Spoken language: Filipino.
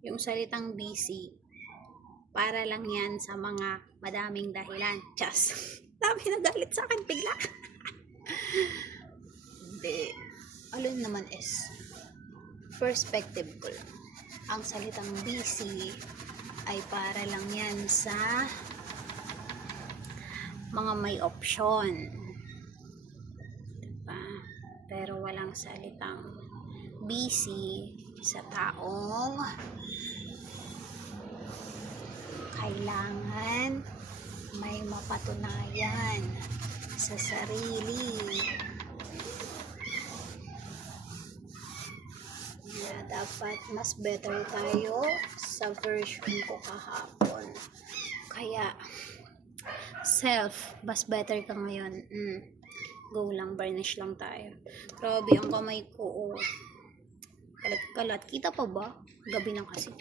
yung salitang busy, para lang yan sa mga madaming dahilan. Just, dami na galit sa akin bigla. Hindi. Alin naman is, perspective ko lang. Ang salitang busy ay para lang yan sa mga may opsyon. Diba? Pero walang salitang busy sa taong kailangan may mapatunayan sa sarili. Kaya dapat mas better tayo sa version ko kahapon. Kaya mas better ka ngayon. Go lang, varnish lang tayo. Grabe ang kamay ko. Kalat-kalat. Kita pa ba? Gabi na kasi.